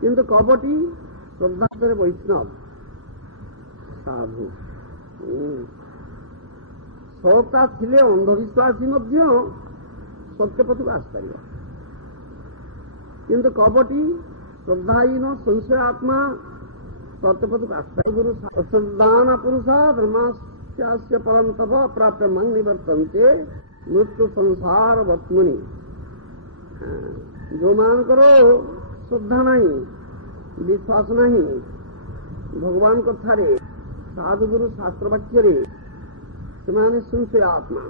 किंतु कपटी श्रद्धा वैष्णव साधु सत्ता थिले अंधविश्वासी सत्यपथ को आसपार किंतु कपटी श्रद्धाहीन संशय आत्मा सत्यपथ को आसपार गुरु श्रद्धान पुरुषा ब्रह्मास्य परम तप प्राप्त मंग निवर्तनते मृत्यु संसार वर्तमनि जो मान करो श्रद्धा नहीं विश्वास नहीं भगवान कथारे साधुगुरु शास्त्र वाक्य से संशय आत्मा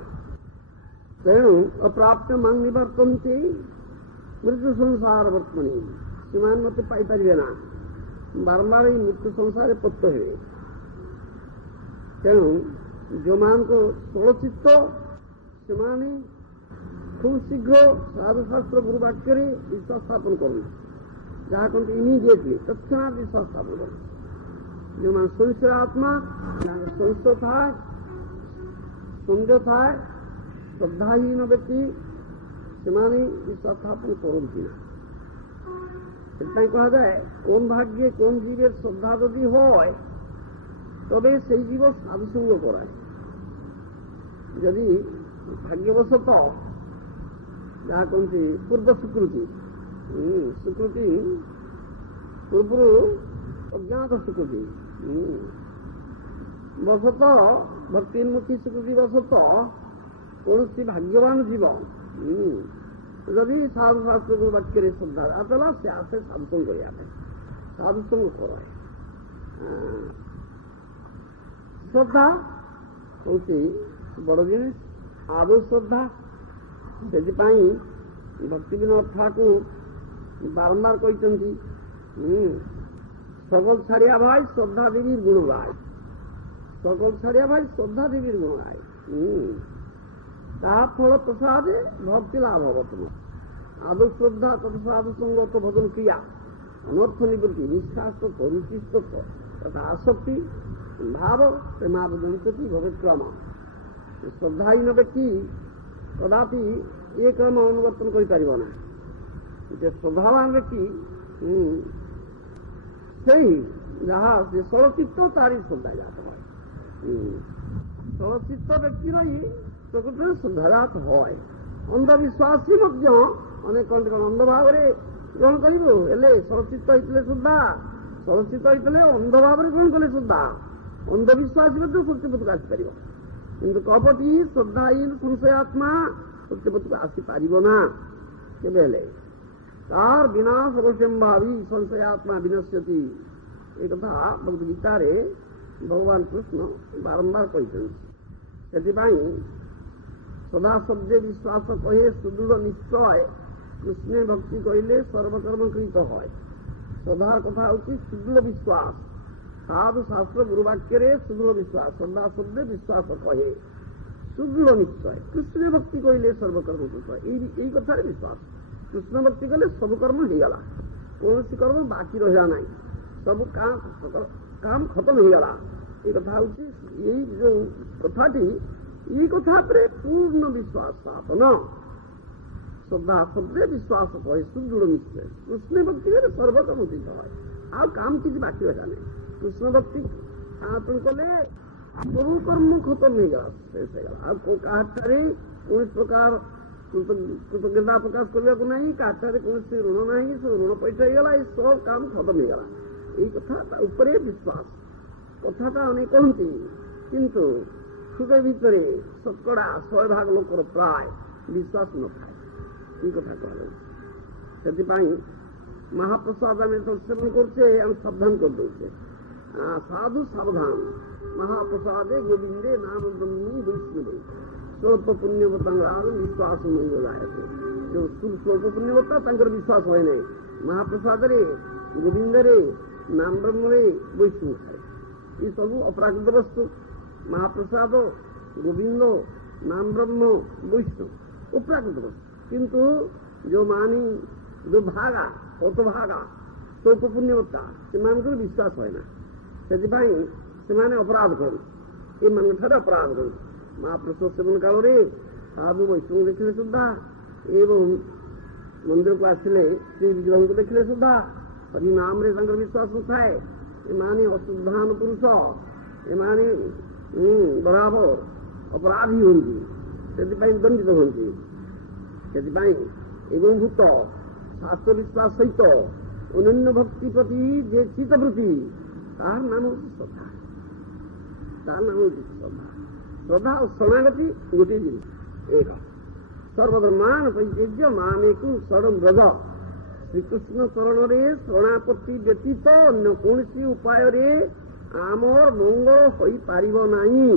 तेणु अप्राप्त मांग निवर्तनते मृत्यु संसार वर्तमनि से मत पाइपर ना बारंबार मृत्यु संसार पत्त हे तेणु जो मान को षोलचित्त से खूब शीघ्र साधुशास्त्र गुरुवाक्य विश्वास स्थापन करूँ जहाँ कहते इमिडिएटली तत्क्षणात विश्वास स्थापन करूँ जो मान संशय आत्मा संशय था संदेह था श्रद्धाहीन व्यक्ति से विश्वास स्थापन करती कहा जाए कौन भाग्य कौन जीवे श्रद्धा यदि है तबे से जीव साधुसंग कराए यदि भाग्यवशत जहाँ कहते पूर्व स्वीकृति स्वीकृति पूर्व अज्ञात स्वीकृति वशत भक्तिन्मुखी स्वीकृति वशत कौन सी भाग्यवान जीव यदि साधुशास्त्र को वाक्य श्रद्धा आतला से आसे साधुसंग कर साधुसंग कराए श्रद्धा हूँ बड़ जिनिस आदौ श्रद्धा से भक्ति विनोद ठाकुर बारंबार कहते सकल छाड़िया भाई श्रद्धा देवी गुण गाय सकल छाड़िया भाई श्रद्धा देवी गुण गाय फल प्रसाद भक्ति लाभ हम आदौ श्रद्धा तथा साधु संगत भजन क्रिया अनर्थ निवृत्ति निष्काश परिचित तथा आसक्ति भाव प्रेमावदंती भविक्रम श्रद्धाहीन व्यक्ति कदापि ये क्रम अनुवर्तन करना श्रद्धावान व्यक्ति जहाँ से षोलचित्त तारी श्रद्धा जाता है षोलचित्त व्यक्ति रही प्रकृति श्रद्धाजात है अंधविश्वासी अनेक अंध भाव ग्रहण करें षोलचित्त होते श्रद्धा षोलचित्त होते अंध भाव ग्रहण कले श्रद्धा अंधविश्वासी सत्यपथ को आसपार किंतु कपटी श्रद्धाहीन संशयात्मा सत्यपथ को आसपार ना केबेले तार विनाश अवश्यम भावी संशयात्मा विनश्यति एक कथा भगवद गीता रे भगवान कृष्ण बारंबार कहते सदा शब्दे विश्वास कहे सुदृढ़ निश्चय कृष्ण भक्ति कहले सर्वकर्म कृत है श्रद्धार कथा होती सुदृढ़ विश्वास साधु शास्त्र गुरुवाक्य सुदृढ़ विश्वास श्रद्धा शब्द विश्वास कहे सुदृढ़ निश्चय कृष्ण भक्ति कहले सर्वकर्म कृत यही कथार विश्वास कृष्ण भक्ति कले सब कर्म होगला कौन सी कर्म बाकी रहा ना सब काम खत्म होगला ये कथा यही जो कथाटी ये कथा पर पूर्ण विश्वास स्थापन श्रद्धा शब्द विश्वास कहे सुदृढ़ निश्चय कृष्ण भक्ति कले सर्वकर्म कृत है आ काम किसी बाकी रहा नहीं कृष्ण भक्ति स्थापन कले बहु कर्म खत्म नहीं गला शेष होगा कहाठारे कौन प्रकार कृतज्ञता प्रकाश करने को नहीं कहाठारे कौन ऋण नहीं सब ऋण पैसा होगा ये सब काम खत्म होगा यही कथा ऊपर विश्वास कथाटा अनेक कहती किंतु हृदय भितर शतकड़ा 100 भाग लोकर प्राय विश्वास न थाए कथा कह महाप्रसाद आम जो सेवन करते सावधान कर दे साधु सावधान महाप्रसादे गोविंदे नाम ब्रह्मी वैष्णव स्वल्प पुण्यवता विश्वास नहीं लगाए जो स्वल्प पुण्यवता विश्वास हुए नहीं महाप्रसाद गोविंद नाम ब्रह्म वैष्णव है ये सब अपराकृत वस्तु महाप्रसाद गोविंद नाम ब्रह्म वैष्णव अपराकृत वस्तु किंतु जो मानी दुर्भागा हतभागा स्वल्प पुण्यवता से विश्वास है ना से अपराध कर अपराध कर महाप्रसाद सेवन काल साधु वैष्णव देखने सुधा एवं मंदिर को आसिले श्री विग्रह को देखने सुधा हरिनाम विश्वास नए एमाने अशुद्धान पुरुष एमाने बराबर अपराधी होंगी से दंडित होंगी से एवंभूत शास्त्र विश्वास सहित अनन्य भक्ति प्रति जे चित्तवृत्ति तार नाम श्रद्धा तार नाम श्रद्धा श्रद्धा और शरणागति गोटे जिनिस एक सर्वधर्मान परित्यज्य मामेकु शरण व्रज श्रीकृष्ण शरण शरणापत्ति व्यतीत अन्य कौन उपाय आमर मंगल हो पारिब नहीं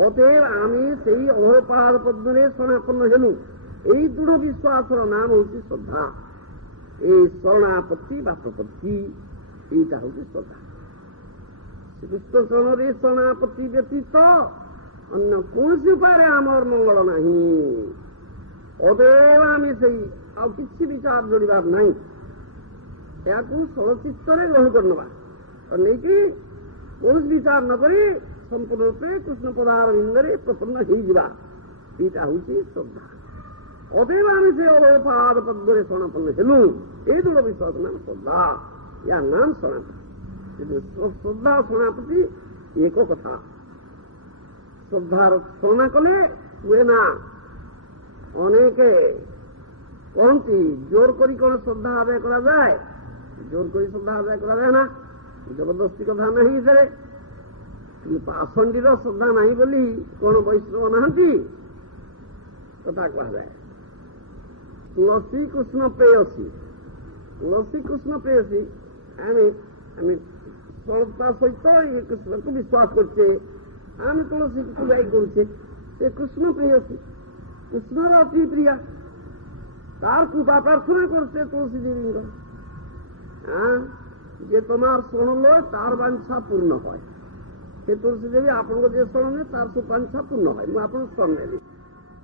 अतएव आमे से अभयपाद पद्मे शरणापन्न हेलु यही दृढ़ विश्वास नाम हूँ श्रद्धा ये शरणापत्ति बा प्रपत्ति यहीटा हूँ श्रद्धा श्रीकृष्ण शरण शरणापत्ति व्यतीत अन्य कौन उपाय आमर मंगल नहीं अतएव आमे से किसी विचार जोड़ार ना या सरचित्त ग्रहण करना और नहीं कि कौन विचार नक संपूर्ण रूपे कृष्ण पदार इंदरे प्रसन्न होता हूँ श्रद्धा अतएव आम से अवपाद पद्मे शरणापन्न हेलु ये दृढ़ विश्वास नाम श्रद्धा या नाम शरणापति श्रद्धा शरणापति एक कथा श्रद्धार शरणा कले हुए ना अनेक कहती जोर करी कौन श्रद्धा आदाय करा जाए जोर करी श्रद्धा आदाय करा जाए ना जबरदस्ती कथा नहीं इसे पाखंडी श्रद्धा नहीं बोली कौन वैष्णव नहांती कथा कह जाए तुलसी कृष्ण प्रेयसी आम सरलता सहित ये कृष्ण को विश्वास करते आम तुलसी को पूजा करुचे कृष्ण प्रेयसी कृष्णर अति प्रिया तार कृपा प्रार्थना करते तुलसी देवी जे तुम्हार शरण लो तार वांछा पूर्ण है से तुलसी देवी आपन जे शरण है तार सब वांछा पूर्ण है मुझे आप शरण नेली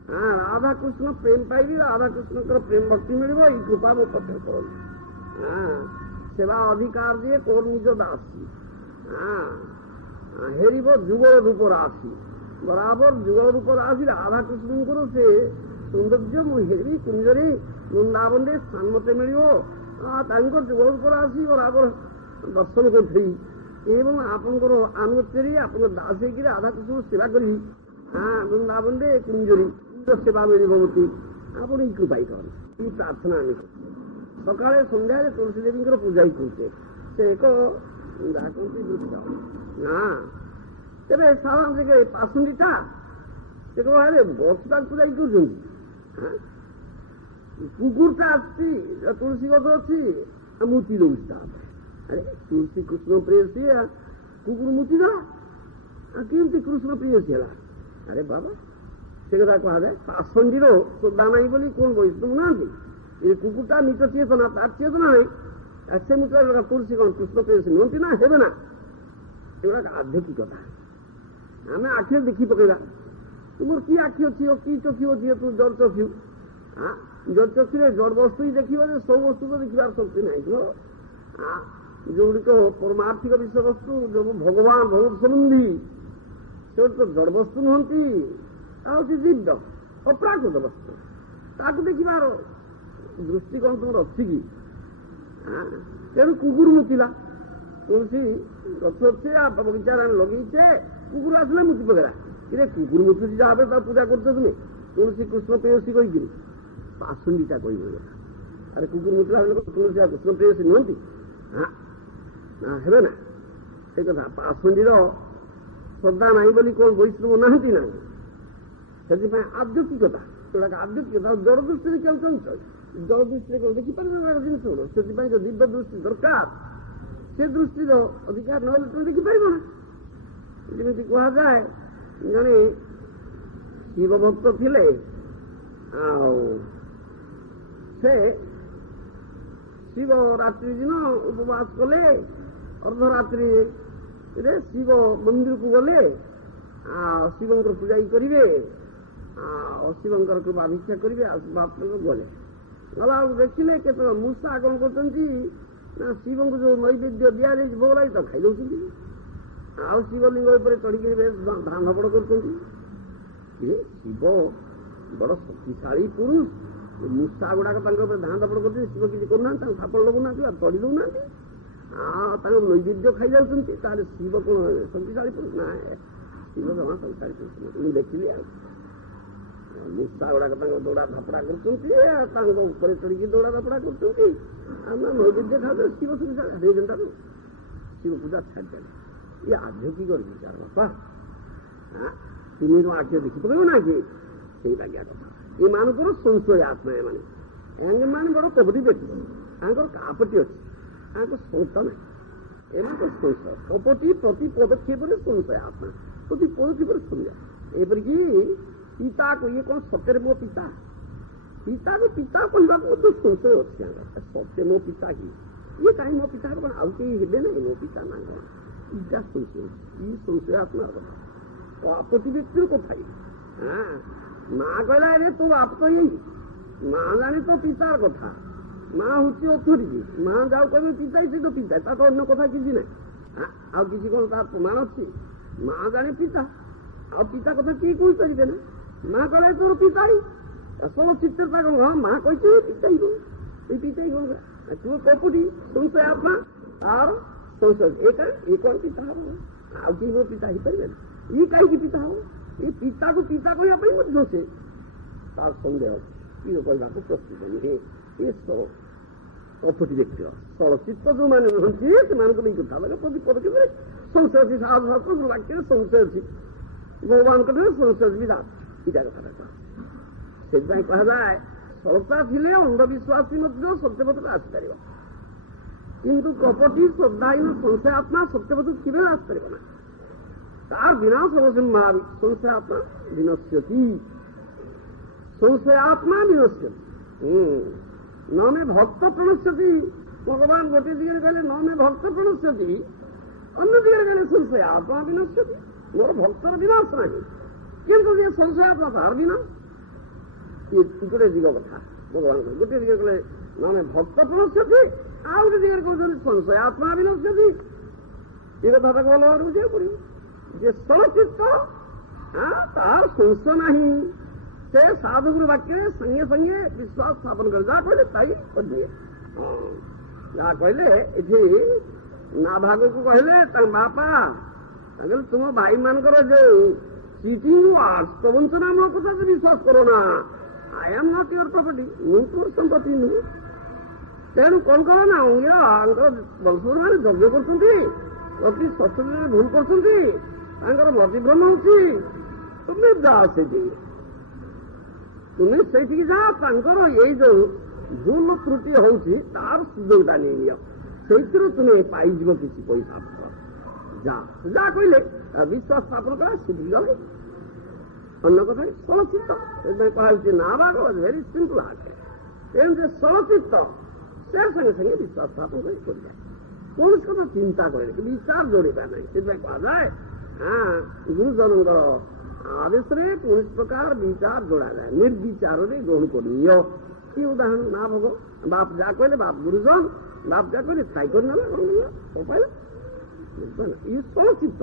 हाँ राधा कृष्ण प्रेम पाइबी राधा कृष्ण प्रेम भक्ति मिल कृपा मो प्रत्याह कर हाँ सेवा अधिकार दिए कौन निज दासी हाँ हेरिब जुगल रूप राशि बराबर जुगल रूप राशि राधा कृष्ण से सौंदर्य मुझे कुंजरी वृंदावन स्थान मत मिल जुगल रूप राशि बराबर दर्शन करी एवं आपंकर आनुगत्य आप दास हो राधा कृष्ण सेवा करी हाँ वृंदावन कुंजरी सेवा मिली आप कृपा कर प्रार्थना आम सका सन्ध्या तुलसी देवी पूजा ही करुचे से एक ना तेरे साधारण पासुंडीटा से अरे बसटा पूजा ही कर कुकुरटा आसी तुलसी गज अच्छी मुति दौड़ा अरे तुलसी कृष्ण प्रेयसी कुकुर मुति दा केमती कृष्ण प्रेयसी है अरे बाबा से कथा कह जाए पाखंडी श्रद्धा नहीं बोली कौन वैष्णव ना ये कुकुरटा निज चेतना तार चेतना नहीं से मुझे तुलसी कौन कृष्ण प्रेयसी नुहति ना हे ना एगुड़ा आध्यात्मिकता आम आखिरे देखी पकेगा तुम कि आखि अच्छी कि चक्षु अच्छी तू जड़ चक्षु हाँ जड़ चक्षु जड़ वस्तु ही देखा सब वस्तु तो देखार शक्ति नहीं जो गुड़िक परमार्थिक विषय वस्तु जो भगवान भगवत संबंधी से तो जड़ वस्तु नुहति दिव्य अप्राकृत वस्तु ताकू देखार दृष्टिकोण तुम अच्छी कि तेणु कुकुर मुतिला तुलसी गछ अच्छे बगीचार लगे कुकुर आसला मुति पकेला कि कुकुर मुतुची जहाँ पूजा करते तुम्हें तुलसी कृष्ण प्रेयसी कही पासुंडीटा कह अरे कुकुर मुतला तुलसी कृष्ण प्रेयसी नुहति हाँ हे ना से कथा पासुंडीर श्रद्धा नहीं बोली कौन वैष्णव नहांती ना से आध्यात्मिकता जोड़ा आध्यात्मिकता जड़ दृष्टि क्यों चलते जड़ दृष्टि क्यों देखिपार जिन से दिव्य दृष्टि दरकार से दृष्टि अधिकार ना तुम देखिपार ना जमी कह जाए जड़े शिव भक्त थे से शिव रात्रि दिन उपवास कले अर्धरात्रि शिव मंदिर को गले शिवंकर पूजा करेंगे शिवंकर कृपा भिक्षा करेंगे गले गला देखिले के मूषा कौन कर शिव को जो नैवेद्य दि जाए भोग लगे तो खाई दौर शिवलिंग चढ़ी धान हबड़ कर शिव बड़ शक्तिशाली पुरुष ମୂଷା ଗୁଡାକ ତାଙ୍କ ଉପରେ ଧାଁ ଦପଡ଼ କରୁଛନ୍ତି, ଶିବ କିଛି କରୁନାହାନ୍ତି, ତାଙ୍କୁ ଥାପଡ଼ ଲଗୁନାହାନ୍ତି, ଆଉ ତଡ଼ି ଦଉନାହାନ୍ତି, ଆଉ ତାଙ୍କ ନୈବେଦ୍ୟ ଖାଇଯାଉଛନ୍ତି, ତାହେଲେ ଶିବ କଣ ଶକ୍ତିଶାଳୀ ପୁରୁଷ? ନା, ଶିବ ଜମା ଶକ୍ତିଶାଳୀ ପୁରୁଷ ନୁହଁ। ମୁଁ ଦେଖିଲି ଆଉ ମୂଷା ଗୁଡାକ ତାଙ୍କ ଦୌଡ଼ା ଧାପଡ଼ା କରୁଛନ୍ତି, ତାଙ୍କ ଉପରେ ଚଢ଼ିକି ଦୌଡ଼ା ଧାପଡ଼ା କରୁଛନ୍ତି, ଆମେ ନୈବେଦ୍ୟ ଖାଉଛୁ, ଶିବ ଶକ୍ତିଶାଳୀ ହେଇଛନ୍ତି, ଶିବ ପୂଜା ଛାଡ଼ିଦେଲେ। ଇଏ ଆଧ୍ୟ କି କରି ବିଚାର ବାପା ତିନି ଆଖ୍ୟ ଦେଖି ପକେଇବ ନା କି? ସେଇଟା ଆଜ୍ଞା କଥା। ଏମାନଙ୍କର ସଂଶୟ ଆତ୍ମା, ଏମାନେ ବଡ଼ କପଟି ବ୍ୟକ୍ତି, ତାଙ୍କର କାପଟି ଅଛି, ତାଙ୍କ ସଂଶୟ ନାହିଁ, ଏମାନଙ୍କର ସଂଶୟ କପଟି ପ୍ରତି ପଦକ୍ଷେପରେ ସଂଶୟ ଆତ୍ମା, ପ୍ରତି ପଦକ୍ଷେପରେ ସଂଶୟ। ଏପରିକି ପିତାକୁ ଇଏ କଣ ସତ୍ୟରେ ମୋ ପିତା, ପିତାକୁ ପିତା କହିବାକୁ ମଧ୍ୟ ସଂଶୟ ଅଛି, ସତ୍ୟ ମୋ ପିତା କି? ଇଏ କାହିଁ ମୋ ପିତା କଣ ଆଉ କେହି ହେବେ ନାହିଁ ମୋ ପିତା ନା କଣ? ଇଟା ସଂଶୟ, ଇ ସଂଶୟ ଆତ୍ମାର କଥା। ଆପତ୍ତି ବ୍ୟକ୍ତିର କଥା ମା କହିଲା ରେ ତୋ ବାପ ତ ଏଇ ମା ଜାଣି ତ ପିତାର କଥା, ମା ହଉଛି ଅଥରିଟି, ମା ଯାଉ କହିବେ ପିତା ସେ ତ ପିତା, ତା ତ ଅନ୍ୟ କଥା କିଛି ନାହିଁ। ଆଉ କିଛି କଣ ତାର ପ୍ରମାଣ ଅଛି? ମା ଜାଣେ ପିତା, ଆଉ ପିତା କଥା କିଏ କହିପାରିବେ ନା? ମା କହିଲା ତୋର ପିତା ସବ ଚିତ୍ରରେ ତା କଣ ମା କହିଛି ପିତା ଏଇ ପିତା ତୁ କପୁଟି ସଂଶୟ ଆତ୍ମା ତାର ସଂଶୟ ଏ କଣ ପିତା ହବ? ଆଉ କେହି ମୋ ପିତା ହେଇପାରିବେ ନା? ଇଏ କାହିଁକି ପିତା ହବ? ଏ ପିତାକୁ ପିତା କହିବା ପାଇଁ ମଧ୍ୟ ସେ ତାର ସନ୍ଦେହ ଅଛି, ଇଏ କହିବାକୁ ପ୍ରସ୍ତୁତ ନୁହେଁ। ଏ ଅଫଟି ବ୍ୟକ୍ତିର ଚଳଚିତ୍ର ଯୋଉମାନେ ରହନ୍ତି ସେମାନଙ୍କୁ ନେଇ କଥା ଲାଗେ ପ୍ରତି ପଦକ୍ଷେପରେ ସଂଶୟ ଅଛି, ସାଧାରଣ ବାକ୍ୟରେ ସଂଶୟ ଅଛି, ଭଗବାନଙ୍କର ସଂଶୟ ବିଧାନ ଏଇଟା କଥାଟା କହ। ସେଥିପାଇଁ କୁହାଯାଏ ସଳତା ଥିଲେ ଅନ୍ଧବିଶ୍ୱାସୀ ମଧ୍ୟ ସତ୍ୟପଥକୁ ଆସିପାରିବ, କିନ୍ତୁ କପଟି ଶ୍ରଦ୍ଧାହୀନ ସଂଶୟ ଆତ୍ମା ସତ୍ୟପଥ କେବେ ଆସିପାରିବ ନା। তার বিনাশ অবসম্ভাবী সংশয় আত্মা বিনশ্যতি, সংশয় আত্মা বিনশ্যতি নমে ভক্ত প্রণশ্যতি। ভগবান গোটে দিকে গেলে নমে ভক্ত প্রণশ্যতি, অন্য দিকে গেলে সংশয় আত্মা বিনশ্যতি। মোর ভক্তর বিনাশ নাই, কিন্তু যে সংশয় আত্মা তার বিনাশ। গোটে দিগ কথা ভগবান গোটে দিকে গেলে নমে ভক্ত প্রণশ্যতি, ଆଉ ଗୋଟେ ଦିଗରେ କହୁଛନ୍ତି ସଂଶୟ ଆତ୍ମା ବିନଶ୍ୟତି। ଏ କଥାଟାକୁ ଭଲ ଭାବରେ ବୁଝିବାକୁ ପଡିବ ଯେ ସଳଚିତ୍ତ ତାର ସଂଶୟ ନାହିଁ, ସେ ସାଧୁଗୁରୁ ବାକ୍ୟରେ ସାଙ୍ଗେ ସାଙ୍ଗେ ବିଶ୍ୱାସ ସ୍ଥାପନ କରେ, ଯାହା କହିଲେ ତାଇ କରିଦିଏ। ଯାହା କହିଲେ ଏଠି ନାଭାଗକୁ କହିଲେ ତାଙ୍କ ବାପା କହିଲେ ତୁମ ଭାଇମାନଙ୍କର ଯୋଉ ଚିଟିଂ ୱାର୍ଡ ପ୍ରବଞ୍ଚନାମୂଳକ କଥା ବିଶ୍ୱାସ କର ନା, I am not your property, ମୁଁ ତୁମର ସମ୍ପତ୍ତି ନୁହେଁ। ତେଣୁ କଣ କର ନା ଆଙ୍କର ବଂଶଧରମାନେ ଯଜ୍ଞ କରୁଛନ୍ତି, ଅତି ଶସ୍ତ୍ରରେ ଭୁଲ କରୁଛନ୍ତି, ତାଙ୍କର ମତିଭ୍ରମ ହଉଛି, ତୁମେ ଯାଅ ସେଇଠିକି, ତୁମେ ସେଇଠିକି ଯାଅ, ତାଙ୍କର ଏଇ ଯୋଉ ଭୁଲ ତ୍ରୁଟି ହଉଛି ତାର ସୁଯୋଗଟା ନେଇନିଅ, ସେଇଥିରୁ ତୁମେ ପାଇଯିବ କିଛି ପଇସା ପତ୍ର। ଯାହା କହିଲେ ବିଶ୍ୱାସ ସ୍ଥାପନ କଲା ସେଠିକି ଗଲେ। ଅନ୍ୟ କଥା ସଳଚିତ୍ତ, ସେଥିପାଇଁ କୁହାଯାଉଛି ନା ଭାଗ ଭେରି ସିମ୍ପଲ ଆର୍ଟ। ତେଣୁ ଯେ ସଳଚିତ୍ତ ସେ ସାଙ୍ଗେ ସାଙ୍ଗେ ବିଶ୍ୱାସ ସ୍ଥାପନ କରି କରିଯାଏ, କୌଣସି କଥା ଚିନ୍ତା କରେନି, ବିଚାର ଯୋଡ଼ିବା ନାହିଁ। ସେଥିପାଇଁ କୁହାଯାଏ ଗୁରୁଜନଙ୍କ ଆଦେଶରେ କୌଣସି ପ୍ରକାର ବିଚାର ଯୋଡ଼ାଯାଏ, ନିର୍ବିଚାରରେ ଗ୍ରହଣ କରିନିଅ। କି ଉଦାହରଣ ନା ଭୋଗ ବାପ ଯାହା କହିଲେ ବାପ ଗୁରୁଜନ, ବାପ ଯାହା କହିଲେ ଥାଇ କରିନେଲା, କଣ ପାଇଲା? ଇଏ ସଳଚିତ୍ତ।